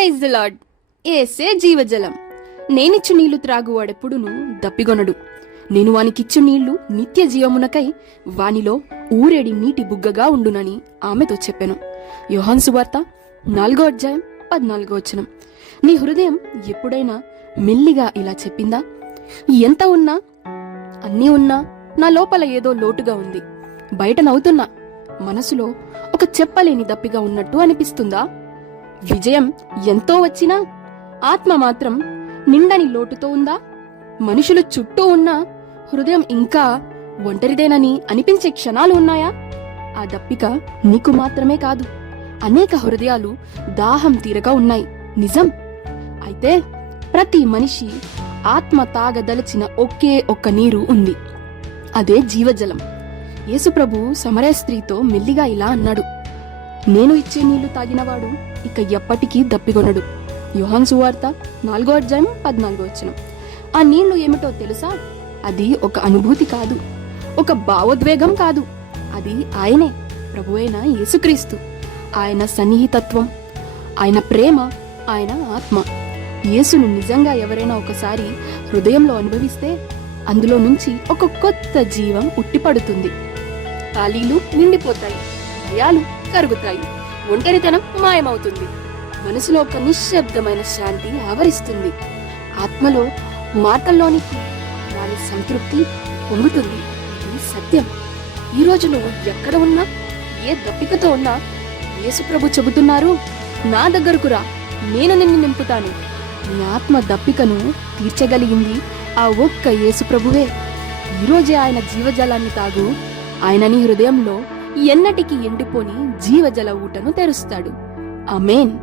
Praise the lord. ఏసే జీవజలం. నేనిచ్చు నీళ్ళు త్రాగువాడెప్పుడును దప్పిగొనడు. నేను వానికిచ్చు నీళ్ళు నిత్య జీవమునకై వానిలో ఊరేడి నీటి బుగ్గగా ఉండునని ఆమెతో చెప్పాను. యోహాన్ సువార్త నాలుగో అధ్యాయం పద్నాలుగో వచనం. నీ హృదయం ఎప్పుడైనా మెల్లిగా ఇలా చెప్పిందా? ఎంత ఉన్నా అన్నీ ఉన్నా నా లోపల ఏదో లోటుగా ఉంది. బయట నవ్వుతున్నా మనసులో ఒక చెప్పలేని దప్పిగా ఉన్నట్టు అనిపిస్తుందా? విజయం ఎంతో వచ్చినా ఆత్మ మాత్రం నిండని లోటుతో ఉందా? మనుషులు చుట్టూ ఉన్నా హృదయం ఇంకా ఒంటరిదేనని అనిపించే క్షణాలు ఉన్నాయా? ఆ దప్పిక నీకు మాత్రమే కాదు అనేక హృదయాలు దాహం తీరగా ఉన్నాయి. నిజం. అయితే ప్రతి మనిషి ఆత్మ తాగదలచిన ఒకే ఒక్క నీరు ఉంది. అదే జీవజలం. యేసుప్రభు సమరయ స్త్రీతో మెల్లిగా ఇలా అన్నాడు. నేను ఇచ్చే నీళ్ళు తాగినవాడు ఇక ఎప్పటికీ దప్పికొనడు. యోహాన్ సువార్త నాలుగో అధ్యాయం పద్నాలుగో వచ్చిన ఆ నీళ్ళు ఏమిటో తెలుసా? అది ఒక అనుభూతి కాదు. ఒక భావోద్వేగం కాదు. అది ఆయనే ప్రభువైన యేసుక్రీస్తు. ఆయన సన్నిహితత్వం ఆయన ప్రేమ ఆయన ఆత్మ. యేసును నిజంగా ఎవరైనా ఒకసారి హృదయంలో అనుభవిస్తే అందులో నుంచి ఒక కొత్త జీవం ఉట్టిపడుతుంది. ఖాళీలు నిండిపోతాయి. భయాలు కరుగుతాయి. ఒంటరితనం మాయమవుతుంది. మనసులో ఒక నిశ్శబ్దమైన శాంతి ఆవరిస్తుంది. ఆత్మలో మాటల్లోనికి వారి సంతృప్తి పొంగుతుంది ఇది సత్యం. ఈ నువ్వు ఎక్కడ ఉన్నా ఏ దప్పికతో ఉన్నా యేసుప్రభు చెబుతున్నారు నా దగ్గరకు రా. నేను నిన్ను నింపుతాను. నీ ఆత్మ దప్పికను తీర్చగలిగింది ఆ ఒక్క యేసుప్రభువే. ఈరోజే ఆయన జీవజలాన్ని తాగు. ఆయన నీ హృదయంలో ఎన్నటికి ఎండిపోని జీవజల ఊటను తెరుస్తాడు. అమేన్